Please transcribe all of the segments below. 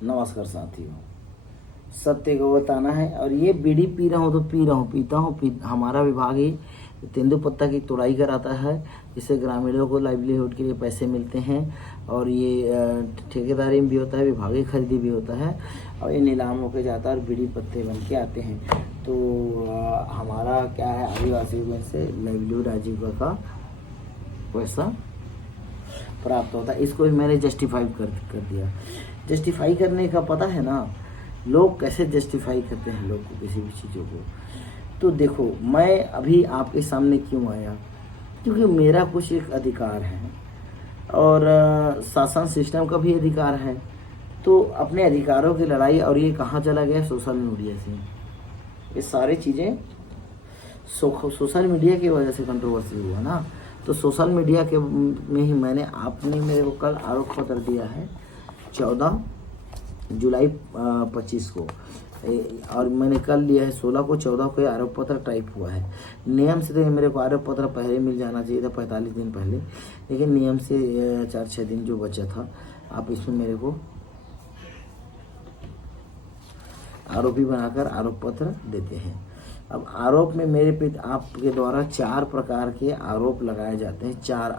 नमस्कार साथियों, सत्य को बताना है। और ये बीड़ी पी रहा हूँ तो पी रहा हूँ, पीता हूँ हमारा विभाग ही तेंदुपत्ता की तुड़ाई कराता है, जिससे ग्रामीणों को लाइवलीहुड के लिए पैसे मिलते हैं। और ये ठेकेदारी में भी होता है, विभागीय खरीदी भी होता है, और ये नीलाम होकर जाता है और बीड़ी पत्ते बन के आते हैं। तो हमारा क्या है, आदिवासी में से लाइवलीहुड आजीविका का पैसा प्राप्त होता है। इसको भी मैंने जस्टिफाई कर दिया। जस्टिफाई करने का पता है ना, लोग कैसे जस्टिफाई करते हैं लोग को, किसी भी चीज़ों को। तो देखो, मैं अभी आपके सामने क्यों आया, क्योंकि मेरा कुछ एक अधिकार है और शासन सिस्टम का भी अधिकार है। तो अपने अधिकारों की लड़ाई, और ये कहाँ चला गया, सोशल मीडिया से। ये सारी चीज़ें सोशल मीडिया की वजह से कंट्रोवर्सी हुआ ना। तो सोशल मीडिया के में ही आपने मेरे को कल आरोप पत्र दिया है 14 जुलाई 25 को, और मैंने कल लिया है 16 को, 14 को आरोप पत्र टाइप हुआ है। नियम से तो मेरे को आरोप पत्र पहले मिल जाना चाहिए था, 45 दिन पहले, लेकिन नियम से 4-6 दिन जो बचा था, आप इसमें मेरे को आरोपी बनाकर आरोप पत्र देते हैं। अब आरोप में मेरे पे आपके द्वारा 4 प्रकार के आरोप लगाए जाते हैं। 4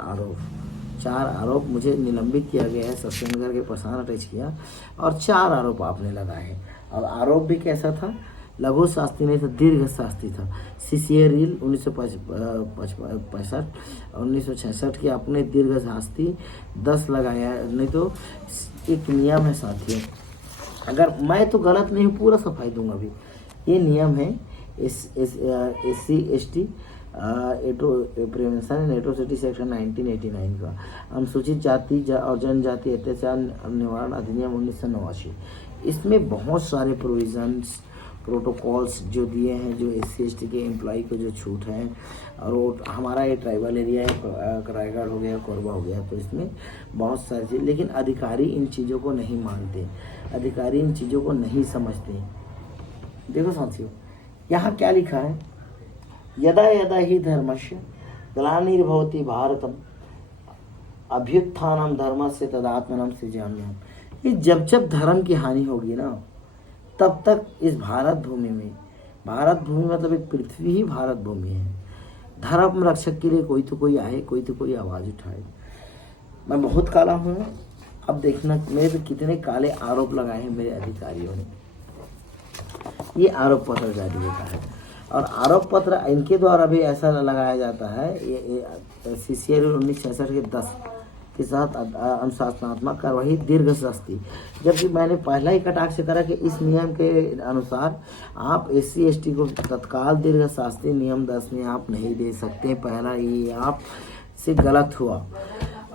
आरोप मुझे निलंबित किया गया है, सस्पेंड करके प्रशासन अटैच किया, और 4 आरोप आपने लगाए हैं। और आरोप भी कैसा था, लघु शास्त्री नहीं था, दीर्घ शास्त्री था। CCA रील 1965 1966 की आपने दीर्घ शास्त्री 10 लगाया है। नहीं तो एक नियम है साथियों, अगर मैं तो गलत नहीं हूँ, पूरा सफाई दूंगा अभी। ये नियम है SC ST prevention and atrocity section 1989 का, अनुसूचित जाति और जनजाति अत्याचार निवारण अधिनियम 1989। इसमें बहुत सारे प्रोविजंस, प्रोटोकॉल्स जो दिए हैं, जो SC ST के एम्प्लॉय को जो छूट है। और वो हमारा ये ट्राइबल एरिया है, रायगढ़ हो गया, कोरबा हो गया, तो इसमें बहुत सारी चीज़, लेकिन अधिकारी इन चीज़ों को नहीं मानते, अधिकारी इन चीज़ों को नहीं समझते। देखो साथियों, यहाँ क्या लिखा है, यदा यदा ही धर्मस्य ग्लानिर्भवति भारतम अभ्युत्थानम धर्मस्य तदात्मनम सृजाम्यहम्। ये जब जब धर्म की हानि होगी ना, तब तक इस भारत भूमि में, भारत भूमि मतलब एक पृथ्वी ही भारत भूमि है, धर्म रक्षक के लिए कोई तो कोई आए, कोई तो कोई आवाज़ उठाए। मैं बहुत काला हूँ, अब देखना मेरे पे कितने काले आरोप लगाए हैं मेरे अधिकारियों ने। ये आरोप पत्र जारी होता है, और आरोप पत्र इनके द्वारा भी ऐसा लगाया जाता है। ये CCA 1966 के 10 के साथ अनुशासनात्मक कार्रवाई दीर्घ शास्त्री, जबकि मैंने पहला ही कटाक्ष से करा कि इस नियम के अनुसार आप SC ST को तत्काल दीर्घ शास्त्री नियम 10 में आप नहीं दे सकते। पहला ये आप से गलत हुआ।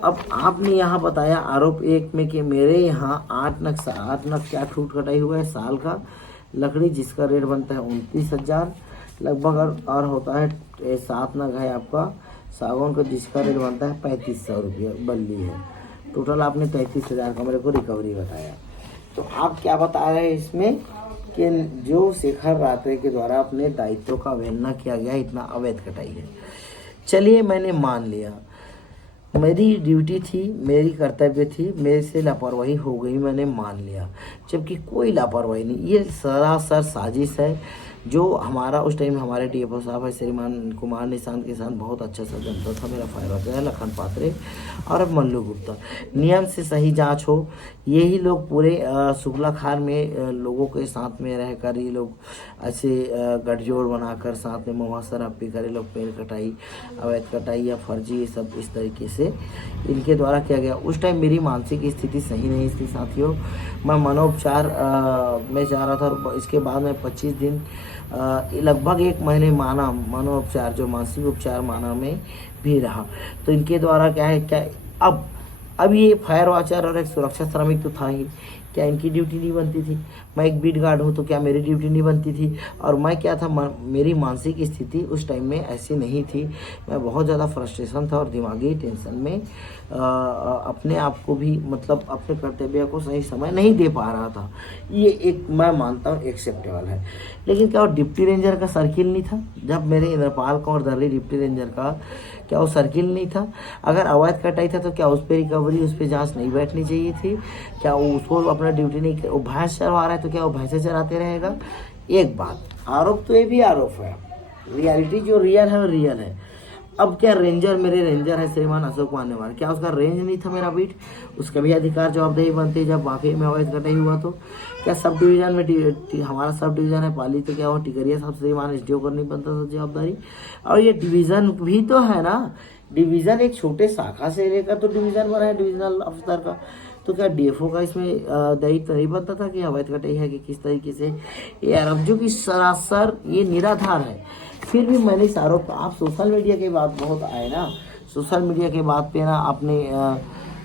अब आपने यहाँ बताया आरोप 1 में कि मेरे यहाँ 8 नग क्या ठूट कटाई हुआ है साल का लकड़ी, जिसका रेट बनता है 29,000 लगभग, और होता है 7 नग है आपका सागौन का, जिसका रेट बनता है 3500 रुपये बल्ली है। टोटल आपने 33,000 का मेरे को रिकवरी बताया। तो आप क्या बता रहे हैं इसमें कि जो शेखर रात्रे के द्वारा अपने दायित्व का अवहेलना किया गया, इतना अवैध कटाई है। चलिए, मैंने मान लिया, मेरी ड्यूटी थी, मेरी कर्तव्य थी, मेरे से लापरवाही हो गई, मैंने मान लिया, जबकि कोई लापरवाही नहीं। ये सरासर साजिश है, जो हमारा उस टाइम हमारे DFO साहब है श्रीमान कुमार निशांत के साथ बहुत अच्छा सा जनता था, मेरा फायर होता है लखन पात्रे और अब मल्लू गुप्ता। नियम से सही जांच हो, यही लोग पूरे शुक्ला खार में लोगों के साथ में रहकर ये लोग ऐसे गठजोड़ बनाकर साथ में महुआ शराब पी कर लोग पेड़ कटाई, अवैध कटाई या फर्जी, ये सब इस तरीके से इनके द्वारा किया गया। उस टाइम मेरी मानसिक स्थिति सही नहीं थी साथियों, मैं मनोपचार में जा रहा था, और इसके बाद में 25 दिन लगभग 1 महीने माना मनोपचार, जो मानसिक उपचार माना में भी रहा। तो इनके द्वारा क्या है, क्या अब ये फायर वॉचर और एक सुरक्षा श्रमिक तो था ही, क्या इनकी ड्यूटी नहीं बनती थी? मैं एक बीट गार्ड हूँ, तो क्या मेरी ड्यूटी नहीं बनती थी? और मैं क्या था, मेरी मानसिक स्थिति उस टाइम में ऐसी नहीं थी, मैं बहुत ज़्यादा फ्रस्ट्रेशन था और दिमागी टेंशन में अपने आप को भी, मतलब अपने कर्तव्य को सही समय नहीं दे पा रहा था। ये एक मैं मानता हूँ एक्सेप्टेबल है। लेकिन क्या वो डिप्टी रेंजर का सर्किल नहीं था? जब मेरे इंद्रपाल का और दर्री डिप्टी रेंजर का, क्या वो सर्किल नहीं था? अगर अवैध कटाई था तो क्या उस पर बराबरी उस पर जांच नहीं बैठनी चाहिए थी? क्या वो उसको अपना ड्यूटी नहीं वो भैंस चरवा रहा है तो क्या वो भैंसे चराते रहेगा? एक बात, आरोप तो ये भी आरोप है, रियलिटी जो रियल है वो रियल है। अब क्या रेंजर मेरे रेंजर है श्रीमान अशोक मान्यवर, क्या उसका रेंज नहीं था मेरा बीट? उसका भी अधिकार जवाबदेही बनती है जब वाकई में अवैध कटाई हुआ तो। क्या सब डिवीजन में हमारा सब डिवीजन है पाली, तो क्या वो टिकरिया साहब श्रीमान एसडीओ को नहीं बनता था जवाबदारी? और ये डिवीजन भी तो है ना, डिवीजन एक छोटे शाखा से लेकर तो डिवीजन बना है डिविजनल अफसर का, तो क्या डीएफओ का इसमें दायित्व नहीं बनता था कि अवैध कटाई है कि किस तरीके से? ये आरोप की सरासर ये निराधार है। फिर भी मैंने इस आरोप, आप सोशल मीडिया के बात बहुत आए ना, सोशल मीडिया के बात पे ना आपने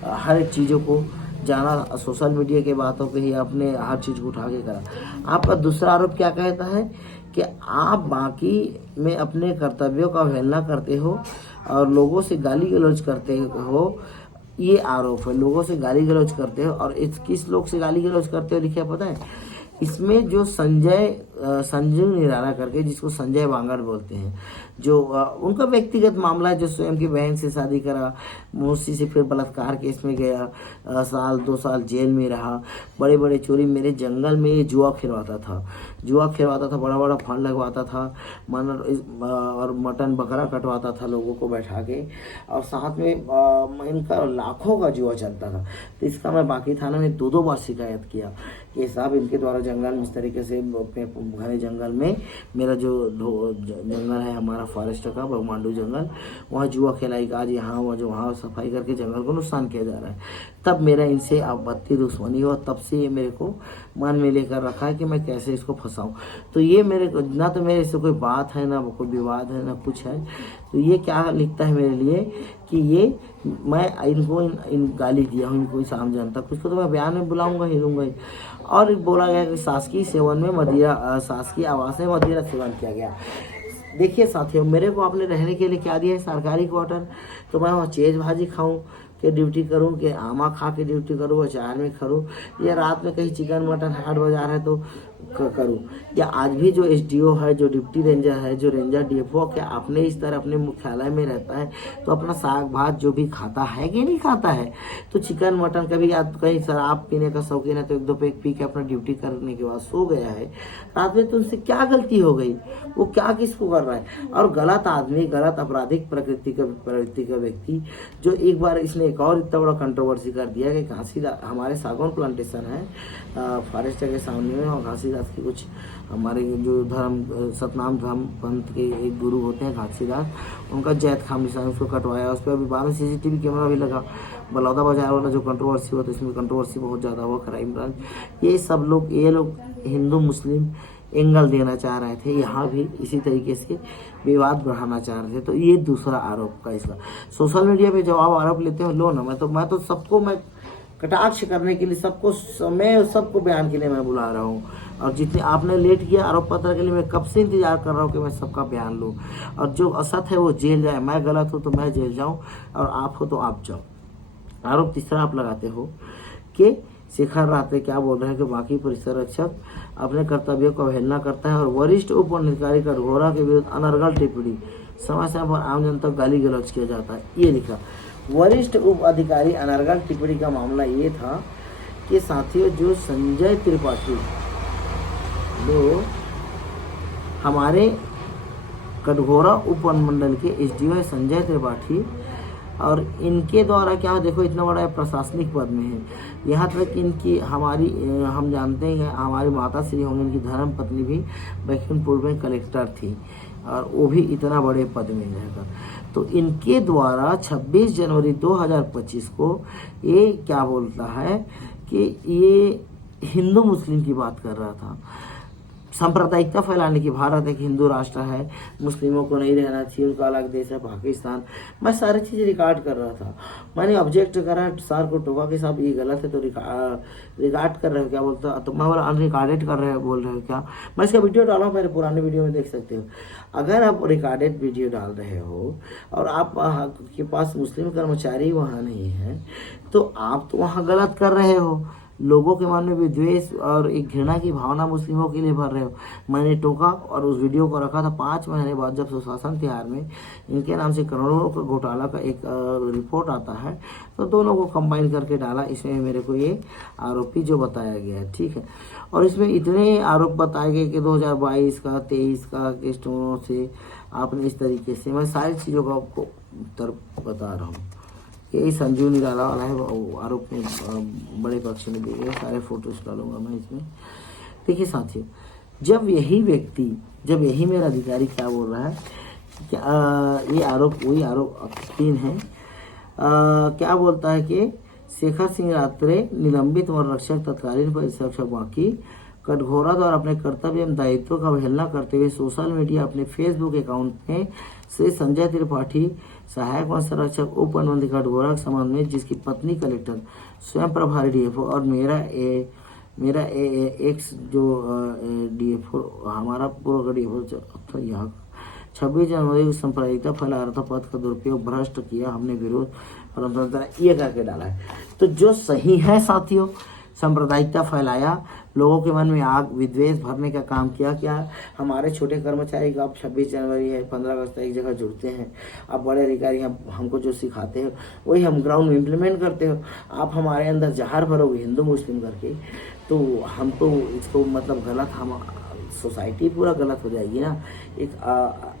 हर एक चीज़ों को जाना, सोशल मीडिया के बातों पे ही आपने हर चीज़ को उठा के करा। आपका दूसरा आरोप क्या कहता है कि आप बाकी में अपने कर्तव्यों का अवहेलना करते हो और लोगों से गाली गलौज करते हो। ये आरोप है, लोगों से गाली गलौज करते हो। और इस किस लोग से गाली गलौज करते हो लिखा पता है? इसमें जो संजू निराला करके, जिसको संजय वांगड़ बोलते हैं, जो उनका व्यक्तिगत मामला है, जो स्वयं की बहन से शादी करा, मौसी से फिर बलात्कार केस में गया, साल 2 साल जेल में रहा, बड़े बड़े चोरी, मेरे जंगल में ये जुआ खिलवाता था, बड़ा बड़ा फंड लगवाता था, और मटन बकरा कटवाता था लोगों को बैठा के, और साथ में इनका लाखों का जुआ चलता था। तो इसका मैं बाकी थाना में 2 बार शिकायत किया कि साहब इनके द्वारा जंगल में इस तरीके से अपने घने जंगल में, मेरा जो जंगल है हमारा फॉरेस्ट का बहुमांडू जंगल, वहाँ जुआ खेलाई का, आज यहाँ वहाँ सफाई करके जंगल को नुकसान किया जा रहा है। तब मेरा इनसे आपत्ति दुश्मनी हुआ, तब से ये मेरे को मन में लेकर रखा है कि मैं कैसे इसको फंसाऊं। तो ये मेरे को ना तो मेरे से कोई बात है, ना कोई विवाद है, ना कुछ है। तो ये क्या लिखता है मेरे लिए कि ये मैं इनको इन गाली दिया हूँ, इनको शाम जनता कुछ को तो मैं बयान में बुलाऊंगा ही दूंगा ही। और बोला गया कि शासकीय सेवन में मदिरा, शासकीय आवास में मदिरा सेवन किया गया। देखिए साथियों, मेरे को आपने रहने के लिए क्या दिया है? सरकारी क्वार्टर। तो मैं वहाँ चेज भाजी खाऊं के ड्यूटी करूं, कि आमा खा के ड्यूटी करूं, अचार में करूं, या रात में कहीं चिकन मटन हाट बाजार है तो करूं? या आज भी जो एसडीओ है, जो डिप्टी रेंजर है, जो रेंजर डीएफओ, क्या अपने इस तरह अपने मुख्यालय में रहता है तो अपना साग भात जो भी खाता है कि नहीं खाता है? तो चिकन मटन कभी या कहीं शराब पीने का शौकीन है तो 1-2 पैक पी के अपना ड्यूटी करने के बाद सो गया है रात में, तो उनसे क्या गलती हो गई? वो क्या किसको कर रहा है? और गलत आदमी, गलत आपराधिक प्रवृत्ति का व्यक्ति, जो एक बार इसने एक और इतना बड़ा कंट्रोवर्सी कर दिया कि घासीदास, हमारे सागौन प्लांटेशन है फॉरेस्ट के सामने में, और घासीदास की कुछ हमारे जो सतनाम धर्म पंथ के एक गुरु होते हैं घासीदास, उनका जैत खाम निशान उसको कटवाया। उस पर अभी बाद में सीसीटीवी कैमरा भी लगा। बलौदा बाजार वाला जो कंट्रोवर्सी हुआ तो इसमें कंट्रोवर्सी बहुत ज़्यादा हुआ। क्राइम ब्रांच ये लोग हिंदू मुस्लिम एंगल देना चाह रहे थे, यहाँ भी इसी तरीके से विवाद बढ़ाना चाह रहे थे। तो ये दूसरा आरोप का इसका सोशल मीडिया पे जवाब आरोप लेते हो लो ना। मैं तो सबको मैं कटाक्ष करने के लिए सबको बयान के लिए मैं बुला रहा हूँ। और जितने आपने लेट किया आरोप पत्र के लिए, मैं कब से इंतजार कर रहा हूँ कि मैं सबका बयान लूँ, और जो असत है वो जेल जाए। मैं गलत हूँ तो मैं जेल जाऊँ, और आप हो तो आप जाओ। आरोप तीसरा आप लगाते हो कि शेखर रात्रे क्या बोल रहे हैं कि बाकी परिसरक्षक अपने कर्तव्यों को अवहेलना करता है और वरिष्ठ उप अधिकारी कटघोरा के विरुद्ध अनर्गल टिप्पणी, समय समय पर आम जनता को गाली गलौज किया जाता है। ये लिखा वरिष्ठ उप अधिकारी अनर्गल टिप्पणी का मामला ये था कि साथियों, जो संजय त्रिपाठी, जो हमारे कटघोरा उप मंडल के एसडीओ है संजय त्रिपाठी, और इनके द्वारा क्या देखो इतना बड़ा प्रशासनिक पद में है, यहाँ तक इनकी हम जानते हैं हमारी माता श्री होंगे, इनकी धर्म पत्नी भी लखीमपुर में कलेक्टर थी, और वो भी इतना बड़े पद में रहकर। तो इनके द्वारा 26 जनवरी 2025 को ये क्या बोलता है कि ये हिंदू मुस्लिम की बात कर रहा था, सांप्रदायिकता फैलाने की। भारत एक हिंदू राष्ट्र है, मुस्लिमों को नहीं रहना चाहिए, उनका अलग देश है पाकिस्तान। मैं सारी चीज़ रिकॉर्ड कर रहा था। मैंने ऑब्जेक्ट करा, सर को टोका कि साहब ये गलत है, तो रिकॉर्ड कर रहे हो क्या? बोलता तो मैं बोला अनरिकॉर्डेड कर रहे हो, बोल रहे हो क्या? मैं इसका वीडियो डाला हूँ, मेरे पुराने वीडियो में देख सकते हो। अगर आप रिकॉर्डेड वीडियो डाल रहे हो और आप के पास मुस्लिम कर्मचारी वहाँ नहीं है, तो आप तो वहाँ गलत कर रहे हो। लोगों के मन में विद्वेष और एक घृणा की भावना मुस्लिमों के लिए भर रहे हो। मैंने टोका और उस वीडियो को रखा था 5 महीने बाद, जब सुशासन तिहार में इनके नाम से करोड़ों का घोटाला का एक रिपोर्ट आता है, तो दोनों को कंबाइन करके डाला। इसमें मेरे को ये आरोपी जो बताया गया है, ठीक है। और इसमें इतने आरोप बताए गए कि 2022 का 23 का किस्टों से आपने इस तरीके से, मैं सारी चीज़ों का आपको उत्तर बता रहा हूँ। यही संजू निराला वाला है, वो आरोप में बड़े पक्ष में दिए गए सारे फोटोज डालूंगा मैं इसमें। देखिए साथियों, जब यही मेरा अधिकारी क्या बोल रहा है, ये आरोप वही आरोप 3 है। क्या बोलता है कि शेखर सिंह रात्रे निलंबित वन रक्षक तत्कालीन परिसरक्षक बाकी कटघोरा द्वारा अपने कर्तव्य एवं दायित्व का अवहेलना करते हुए सोशल मीडिया अपने फेसबुक अकाउंट में श्री संजय त्रिपाठी सहायक वन संरक्षक उप वनमंत्री कटघोरा के संबंध में, जिसकी पत्नी कलेक्टर स्वयं प्रभारी डीएफओ और मेरा एक्स जो डीएफओ हमारा पूर्व डीएफओ यहाँ 26 जनवरी को सांप्रदायिकता फैला रहा था, पद का दुरुपयोग भ्रष्ट किया हमने, विरोध परंपरा ये करके डाला है। तो जो सही है साथियों, सांप्रदायिकता फैलाया, लोगों के मन में आग विद्वेष भरने का काम किया। क्या हमारे छोटे कर्मचारी का अब 26 जनवरी है, 15 अगस्त एक जगह जुड़ते हैं, अब बड़े अधिकारी हमको जो सिखाते हैं वही हम ग्राउंड में इम्प्लीमेंट करते हो। आप हमारे अंदर जहर भरोगे हिंदू मुस्लिम करके, तो हम तो इसको मतलब गलत, हम सोसाइटी पूरा गलत हो जाएगी ना। एक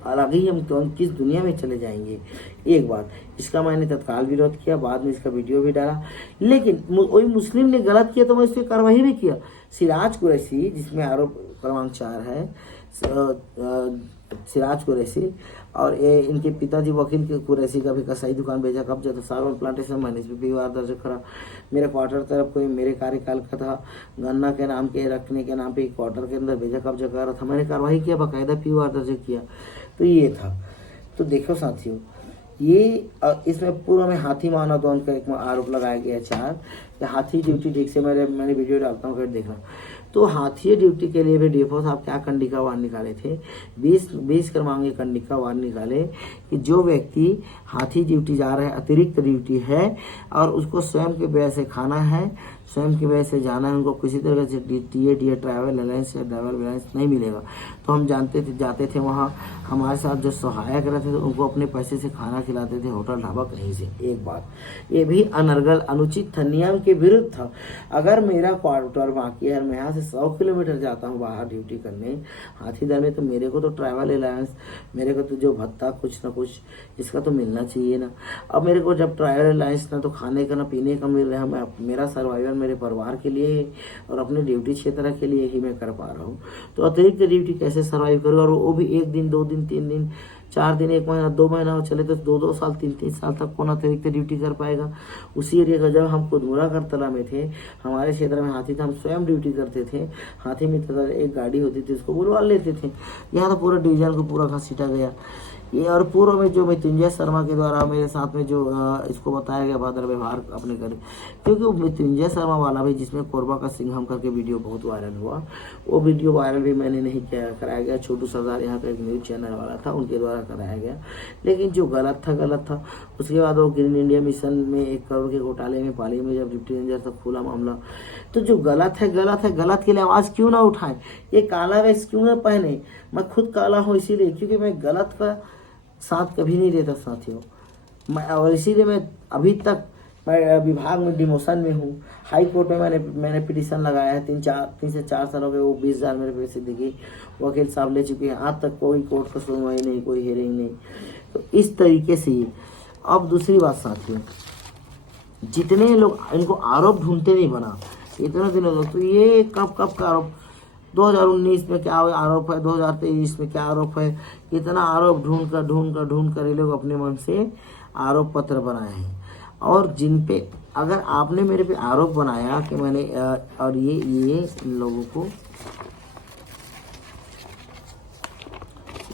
अलग ही हम किस दुनिया में चले जाएंगे। एक बार इसका मैंने तत्काल विरोध किया, बाद में इसका वीडियो भी डाला, लेकिन वही मुस्लिम ने गलत किया तो मैं इस पर कार्रवाई भी किया। सिराज कुरैशी, जिसमें आरोप क्रमांक 4 है, सिराज कुरैशी और ये इनके पिताजी वकील के कुरैशी का भी कसाई दुकान बेचा, कब्जा था, सागौन प्लांटेशन मैंने इस पर भी वार दर्ज करा। मेरे क्वार्टर तरफ कोई मेरे कार्यकाल का था, गन्ना के नाम के रखने के नाम पे क्वार्टर के अंदर बेचा कब्जा कर रहा था, मैंने कार्रवाई किया, बाकायदा पीवार दर्ज किया। तो ये था। तो देखो साथियों, ये इसमें पूर्व में हाथी मानव द्वंद का एक आरोप लगाया गया है 4। हाथी ड्यूटी, ठीक से मैंने वीडियो डालता हूँ, फिर देखना। तो हाथी ड्यूटी के लिए भी डीएफओ साहब क्या कंडिका वार निकाले थे, 20 क्रमांक कंडिका वार निकाले कि जो व्यक्ति हाथी ड्यूटी जा रहा है, अतिरिक्त ड्यूटी है और उसको स्वयं के व्यय से खाना है, स्वयं की वजह से जाना है, उनको किसी तरह से डी ट्रैवल अलायंस या ट्रैवल अलायंस नहीं मिलेगा। तो हम जाते थे वहाँ, हमारे साथ जो सहायक रहते थे उनको अपने पैसे से खाना खिलाते थे, होटल ढाबा कहीं से। एक बात ये भी अनर्गल अनुचित था, नियम के विरुद्ध था। अगर मेरा क्वार्टर बाकी है, मैं यहाँ से 100 किलोमीटर जाता हूँ बाहर ड्यूटी करने हाथीदर में, तो मेरे को तो ट्रैवल अलायंस, मेरे को तो जो भत्ता कुछ ना कुछ इसका तो मिलना चाहिए ना। अब मेरे को जब ट्रैवल अलायंस ना तो खाने का ना पीने का मिल रहा है, मैं मेरा सर्वाइवल मेरे परिवार के लिए और अपने ड्यूटी क्षेत्र के लिए ही मैं कर पा रहा हूँ, तो अतिरिक्त ड्यूटी कैसे सर्वाइव करूँ। और वो भी 1 दिन 2 दिन 3 दिन 4 दिन 1 महीना 2 महीना हो चले तो 2 साल 3 साल तक कौन अतिरिक्त ड्यूटी कर पाएगा। उसी एरिया का जब हम कुदमुरा करतला में थे, हमारे क्षेत्र में हाथी था, हम स्वयं ड्यूटी करते थे। हाथी में एक गाड़ी होती थी, उसको बुलवा लेते थे। यहाँ तो पूरा डिवीजन को पूरा घसीटा गया। ये और पूर्व में जो मृत्युंजय शर्मा के द्वारा मेरे साथ में जो इसको बताया गया भद्र व्यवहार अपने करे, क्योंकि वो मृत्युंजय शर्मा वाला भी जिसमें कोरबा का सिंघम करके वीडियो बहुत वायरल हुआ, वो वीडियो वायरल भी मैंने नहीं कराया गया। छोटू सरदार यहाँ का एक न्यूज़ चैनल वाला था, उनके द्वारा कराया गया, लेकिन जो गलत था। उसके बाद वो ग्रीन इंडिया मिशन में 1 करोड़ के घोटाले में पाली में जब डिप्टी रेंजर तक खुला मामला, तो जो गलत है गलत के लिए आवाज़ क्यों ना उठाएं। ये काला वेस्ट क्यों ना पहने। मैं खुद काला हूँ इसीलिए, क्योंकि मैं गलत का साथ कभी नहीं देता साथियों। मैं और इसीलिए मैं अभी तक मैं विभाग में डिमोशन में हूँ। हाई कोर्ट में मैंने पिटीशन लगाया है, 3 से 4 साल हो गए। वो 20,000 मेरे पैसे दिखे, वकील साहब ले चुके हैं, आज तक कोई कोर्ट का सुनवाई नहीं, कोई हियरिंग नहीं। तो इस तरीके से। अब दूसरी बात साथियों, जितने लोग इनको आरोप ढूंढते नहीं बना इतने दिनों तक, तो ये कब का आरोप, 2019 में क्या आरोप है, 2023 में क्या आरोप है, इतना आरोप ढूंढ कर ये लोग अपने मन से आरोप पत्र बनाए हैं। और जिन पे अगर आपने मेरे पे आरोप बनाया कि मैंने और ये लोगों को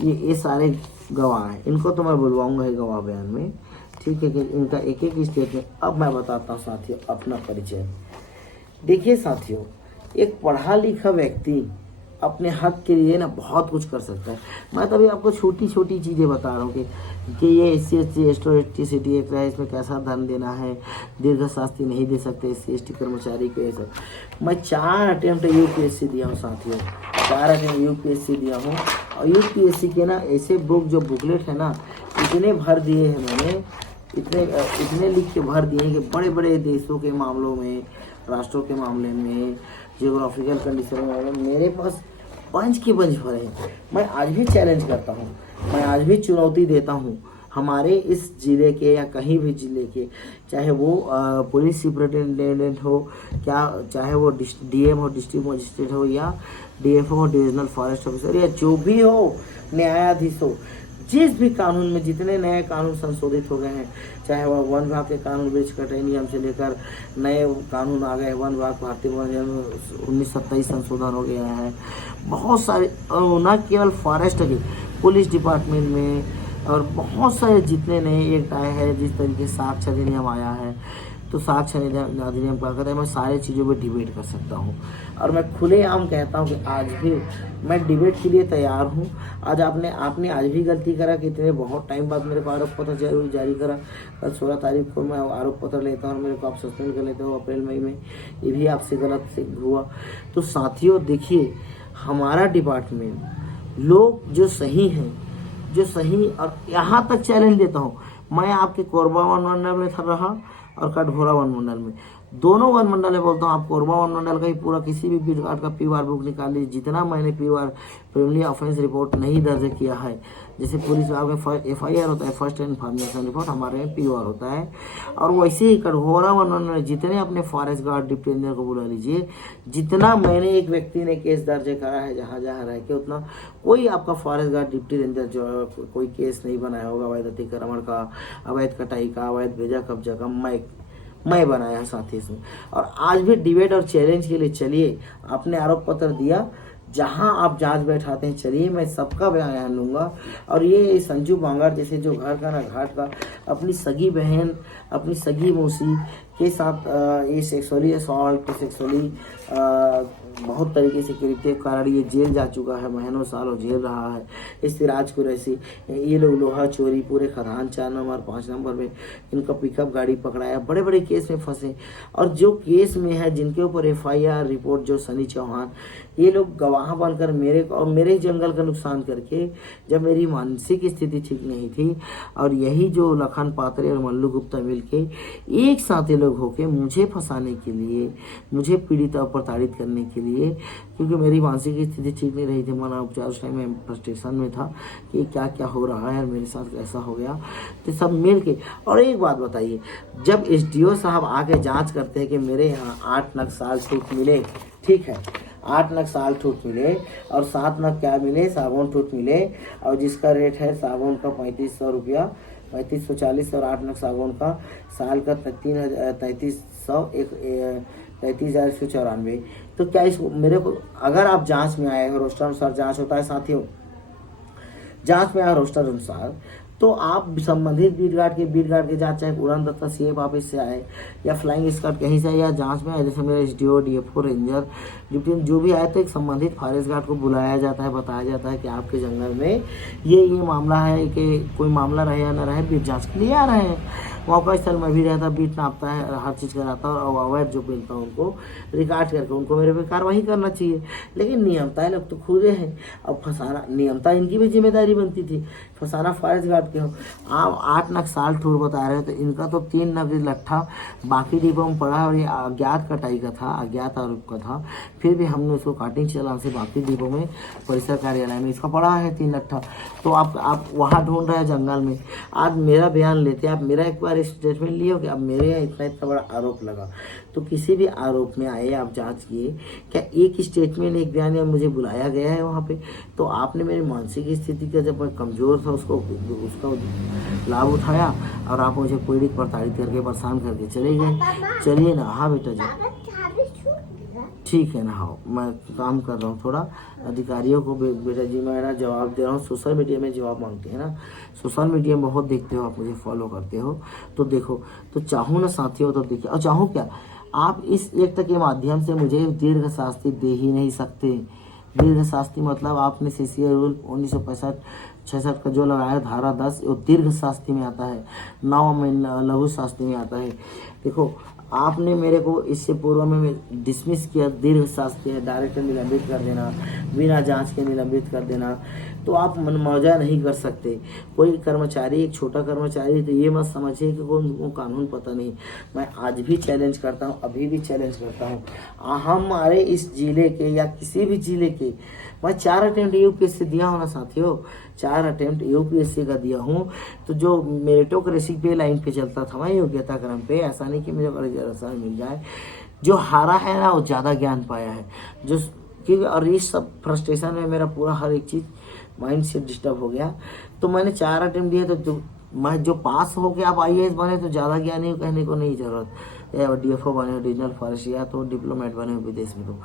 ये सारे गवाह हैं, इनको तो मैं बुलवाऊंगा ही गवाह बयान में, ठीक है, कि इनका एक स्टेटमेंट। अब मैं बताता हूँ साथियों अपना परिचय। देखिए साथियों, एक पढ़ा लिखा व्यक्ति अपने हक के लिए ना बहुत कुछ कर सकता है। मैं तभी आपको छोटी छोटी चीज़ें बता रहा हूँ कि ये SC/ST एट्रोसिटी एक्ट है, इसमें कैसा दंड देना है, दीर्घ शास्ति नहीं दे सकते SC/ST कर्मचारी को। ये सब मैं 4 अटेम्प्ट UPSC दिया हूँ साथियों, 4 अटेम्प्ट UPSC दिया हूँ। और UPSC के ना ऐसे जो बुकलेट है ना, इतने भर दिए हैं मैंने, इतने लिख के भर दिए हैं कि बड़े बड़े देशों के मामलों में, राष्ट्रों के मामले में, जियोग्राफिकल कंडीशन में मेरे पास पंच की पंच भरे हैं। मैं आज भी चैलेंज करता हूँ, मैं आज भी चुनौती देता हूँ हमारे इस ज़िले के या कहीं भी ज़िले के, चाहे वो पुलिस सुपरिटेंडेंट हो, क्या चाहे वो DM हो, डिस्ट्रिक्ट मजिस्ट्रेट हो, या DFO हो, डिविजनल फॉरेस्ट ऑफिसर, या जो भी हो, न्यायाधीश हो, जिस भी कानून में जितने नए कानून संशोधित हो गए हैं, चाहे वह वन विभाग के कानून, वृक्ष कटाई नियम से लेकर नए कानून आ गए, वन विभाग भारतीय वन नियम 1927 संशोधन हो गया है, बहुत सारे, और न केवल फॉरेस्ट के, पुलिस डिपार्टमेंट में, और बहुत सारे जितने नए एक्ट आए हैं, जिस तरीके से साक्ष्य अधिनियम आया है, तो साक्ष्य अधिनियम क्या कहता है, मैं सारी चीज़ों पर डिबेट कर सकता हूँ। और मैं खुलेआम कहता हूँ कि आज भी मैं डिबेट के लिए तैयार हूँ। आज आपने आज भी गलती करा कि इतने बहुत टाइम बाद मेरे को आरोप पत्र जारी करा। कल 16 तारीख को मैं आरोप पत्र लेता हूँ और मेरे को आप सस्पेंड कर लेते हो अप्रैल मई में, ये भी आपसे गलत से हुआ। तो साथियों देखिए, हमारा डिपार्टमेंट, लोग जो सही हैं, जो सही, और यहाँ तक चैलेंज देता हूँ, मैं आपके कोरबा वन मंडल में रहा और कटघोरा वन मंडल में, दोनों वन मंडल में बोलता हूँ। आप कोरबा वन मंडल का ही पूरा किसी भी बीट गार्ड का POR बुक निकाल लीजिए, जितना मैंने POR प्रिलिमिनरी ऑफेंस रिपोर्ट नहीं दर्ज किया है, जैसे पुलिस विभाग में FIR होता है, फर्स्ट इन्फॉर्मेशन रिपोर्ट, हमारे में POR होता है। और वैसे ही कटघोरा वन मंडल में जितने अपने फॉरेस्ट गार्ड डिप्टी रेंजर को बुला लीजिए, जितना मैंने एक व्यक्ति ने केस दर्ज करा है जहाँ जहाँ रह के, उतना कोई आपका फॉरेस्ट गार्ड डिप्टी रेंजर जो कोई केस नहीं बनाया होगा अवैध अतिक्रमण का, अवैध कटाई का, अवैध भेजा कब्जा का, मैं बनाया साथी इसमें। और आज भी डिबेट और चैलेंज के लिए चलिए, आपने आरोप पत्र दिया, जहां आप जांच बैठाते हैं, चलिए मैं सबका बयान लूंगा। और ये संजू बांगर जैसे जो घर का ना घाट का अपनी सगी बहन, अपनी सगी मौसी के साथ ये सेक्सुअली असॉल्ट, सेक्सुअली बहुत तरीके से कृत्य के कारण ये जेल जा चुका है, महीनों सालों जेल रहा है। इस सिराज कुरैशी, ये लोग लोहा चोरी, पूरे खदान 4 नंबर 5 नंबर में इनका पिकअप गाड़ी पकड़ाया, बड़े बड़े केस में फंसे। और जो केस में है, जिनके ऊपर FIR रिपोर्ट, जो सनी चौहान, ये लोग गवाह बनकर मेरे को और मेरे जंगल का नुकसान करके, जब मेरी मानसिक स्थिति ठीक नहीं थी, और यही जो लखन पात्रे और मल्लू गुप्ता मिलके एक साथ ये लोग होके मुझे फंसाने के लिए, मुझे पीड़ित और प्रताड़ित करने के लिए, क्योंकि मेरी मानसिक स्थिति ठीक नहीं रही थी, माना उपचार, उस टाइम में फ्रस्ट्रेशन में था कि क्या क्या हो रहा है और मेरे साथ ऐसा हो गया, तो सब मिल के। और एक बात बताइए, जब SDO साहब आके जांच करते हैं कि मेरे यहाँ 8 नग साल ठूठ मिले, ठीक है, 8 नग साल ठूठ मिले और 7 नग क्या मिले, सागौन ठूठ मिले, और जिसका रेट है सागौन का 3500 रुपया, 3540, और 8 नग सागौन का साल का 33,194, तो क्या इस मेरे को, अगर आप जांच में आए हो, रोस्टर अनुसार जांच होता है साथियों, जांच में आए रोस्टर अनुसार, तो आप संबंधित बीट गार्ड के जांच, चाहे उड़ान दस्ता CF ऑफिस से आए या फ्लाइंग स्क्वाड कहीं से, या जांच में आए, जैसे मेरे SDO, DFO, रेंजर, डिप्टी जो भी आए, तो एक संबंधित फॉरेस्ट गार्ड को बुलाया जाता है, बताया जाता है कि आपके जंगल में ये मामला है, कि कोई मामला रहे या न रहे, बीट जाँच के लिए आ रहे हैं। मौका स्थल में भी रहता, बीट नापता है, हर चीज़ कराता है, और अवैध जो मिलता है उनको रिकॉर्ड करके उनको मेरे पे कार्रवाई करना चाहिए। लेकिन नियमताएं लोग तो खुदे हैं, अब फंसाना, नियमता इनकी भी जिम्मेदारी बनती थी, फंसाना फॉरेस्ट गार्ड के हो। आप 8 नग साल ठूर बता रहे हो, तो इनका तो 3 नग लट्ठा बाकी डिब्बों में पड़ा है, और ये अज्ञात कटाई का था, अज्ञात आरोप का था, फिर भी हमने उसको काटिंग चालान से बाकी डिब्बों में परिसर कार्यालय में इसका पड़ा है 3 लट्ठा। तो आप वहाँ ढूंढ रहे हैं जंगल में, आज मेरा बयान लेते हैं, आप मेरा एक बार स्टेटमेंट लिए हो कि अब मेरे यहाँ इतना बड़ा आरोप लगा, तो किसी भी आरोप में आए आप जांच किए, क्या एक स्टेटमेंट, एक बयान, या मुझे बुलाया गया है वहाँ पे, तो आपने मेरी मानसिक स्थिति का, जब मैं कमज़ोर था, उसका लाभ उठाया, और आप मुझे पीड़ित प्रताड़ित करके परेशान करके चले गए। चलिए ना, हाँ बेटा जी, ठीक है ना, हाँ मैं काम कर रहा हूँ थोड़ा, अधिकारियों को बेटा जी मैं ना जवाब दे रहा हूँ। सोशल मीडिया में जवाब मांगते हैं ना, सोशल मीडिया में बहुत देखते हो आप, मुझे फॉलो करते हो, तो देखो, तो चाहूँ ना साथियों, तो देखिए, और चाहूँ क्या, आप इस एक्ट के माध्यम से मुझे दीर्घ शास्ति दे ही नहीं सकते, दीर्घ शास्त्री मतलब आपने सीसीए रूल 1965-66 का जो लगाया धारा 10 वो दीर्घ शास्त्री में आता है, 9 में लघु शास्त्री में आता है। देखो आपने मेरे को इससे पूर्व में डिसमिस किया, दीर्घ शास्त्री है, डायरेक्टर निलंबित कर देना, बिना जांच के निलंबित कर देना, तो आप मनमौजा नहीं कर सकते। कोई कर्मचारी, एक छोटा कर्मचारी, तो ये मत समझिए कि उनको कानून पता नहीं। मैं आज भी चैलेंज करता हूँ, अभी भी चैलेंज करता हूँ, हमारे इस जिले के या किसी भी जिले के, मैं 4 अटेम्प्ट यूपीएससी दिया हूँ ना साथियों, 4 अटेम्प्ट यूपीएससी का दिया हूँ। तो जो मेरिटोक्रेसी पे लाइन पे चलता था मैं योग्यता क्रम पे, ऐसा नहीं कि मुझे रिजर्वेशन मिल जाए। जो हारा है ना वो ज़्यादा ज्ञान पाया है, जो क्योंकि और इस सब फ्रस्ट्रेशन में मेरा पूरा हर एक चीज़ माइंड से डिस्टर्ब हो गया। तो मैंने 4 अटेम्प्ट दिए, तो मैं जो पास हो के आप IAS बने तो ज़्यादा ज्ञानी कहने को नहीं ज़रूरत, या DFO बने रीजनल फॉरेस्ट, या तो डिप्लोमेट बने विदेश में। तो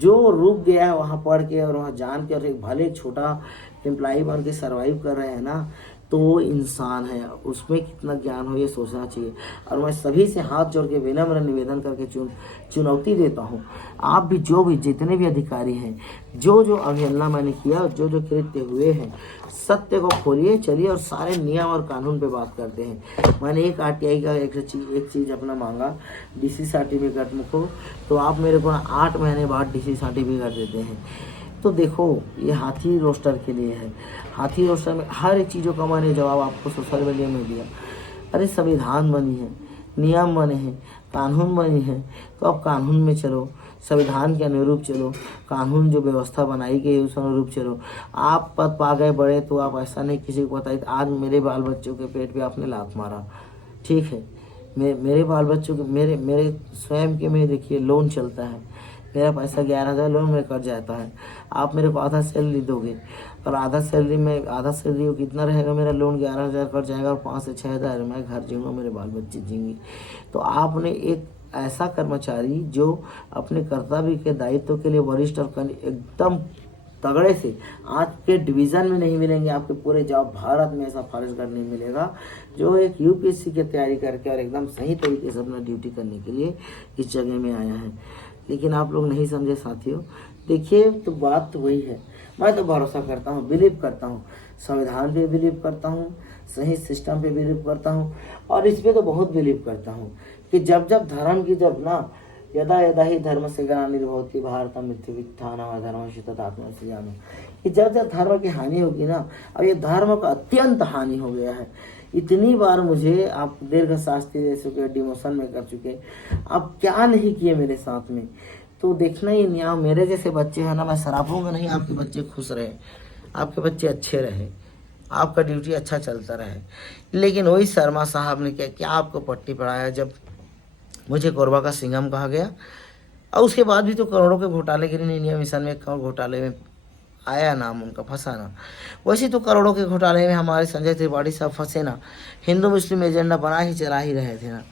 जो रुक गया है वहाँ पढ़ के और वहाँ जान के और एक भले छोटा एम्प्लॉई बन के सर्वाइव कर रहे हैं ना, तो वो इंसान है, उसमें कितना ज्ञान हो ये सोचना चाहिए। और मैं सभी से हाथ जोड़ के विनम्र निवेदन करके चुनौती देता हूँ, आप भी जो भी जितने भी अधिकारी हैं, जो अवहेलना मैंने किया, जो कृत्य हुए हैं, सत्य को खोलिए, चलिए और सारे नियम और कानून पे बात करते हैं। मैंने एक RTI का एक चीज़ अपना मांगा, DC सर्टिफिकेट मुझको, तो आप मेरे को 8 महीने बाद DC सर्टिफिकेट देते हैं। तो देखो ये हाथी रोस्टर के लिए है, हाथी रोस्टर में हर एक चीज़ों का मैंने जवाब आपको सोशल मीडिया में दिया। अरे संविधान बनी है, नियम बने हैं, कानून बनी है, तो अब कानून में चलो, संविधान के अनुरूप चलो, कानून जो व्यवस्था बनाई गई उस अनुरूप चलो। आप पद पा गए बड़े, तो आप ऐसा नहीं किसी को बताइए आज मेरे बाल बच्चों के पेट पे आपने लात मारा, ठीक है, मेरे बाल बच्चों के, मेरे स्वयं के में देखिए लोन चलता है, मेरा पैसा 11,000 लोन में कट जाता है, आप मेरे को आधा सैलरी दोगे, और आधा सैलरी को कितना रहेगा, मेरा लोन 11,000 कट जाएगा, और 5 से 6,000 मैं घर जीऊँगा, मेरे बाल बच्चे जीएंगे। तो आपने एक ऐसा कर्मचारी जो अपने कर्तव्य के दायित्व के लिए वरिष्ठ और एकदम तगड़े से, आज के डिवीज़न में नहीं मिलेंगे, आपके पूरे जॉब भारत में ऐसा फॉरेस्टगार्ड नहीं मिलेगा जो एक यूपीएससी की तैयारी करके और एकदम सही तरीके से अपना ड्यूटी करने के लिए इस जगह में आया है। लेकिन आप लोग नहीं समझे साथियों। देखिए तो बात तो वही है, मैं तो भरोसा करता हूँ, बिलीव करता हूँ, संविधान पे बिलीव करता हूँ, सही सिस्टम पे बिलीव करता हूँ, और इस पे तो बहुत बिलीव करता हूँ कि जब धर्म की यदा यदा ही धर्म से ग्लानिर्भवति भारतम मृत्युत्थानम अधर्मस्य तदात्मनः सृजामि, कि जब धर्म की हानि होगी ना, अब ये धर्म का अत्यंत हानि हो गया है। इतनी बार मुझे आप दीर्घ शास्त्री दे चुके, डिमोशन में कर चुके, आप क्या नहीं किए मेरे साथ में। तो देखना ये नियम, मेरे जैसे बच्चे हैं ना, मैं सरापूंगा नहीं, आपके बच्चे खुश रहे, आपके बच्चे अच्छे रहे, आपका ड्यूटी अच्छा चलता रहे। लेकिन वही शर्मा साहब ने क्या आपको पट्टी पढ़ाया, जब मुझे कोरबा का सिंघम कहा गया, और उसके बाद भी तो करोड़ों के घोटाले ग्रीन इंडिया मिशन में घोटाले में आया नाम उनका, फंसा ना। वैसे तो करोड़ों के घोटाले में हमारे संजय त्रिपाठी साहब फंसे ना, हिंदू मुस्लिम एजेंडा बना ही चला ही रहे थे ना।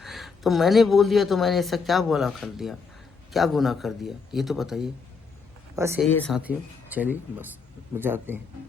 तो मैंने बोल दिया, तो मैंने ऐसा क्या बोला कर दिया, क्या गुनाह कर दिया, ये तो बताइए। बस यही है साथियों, चलिए बस जाते हैं।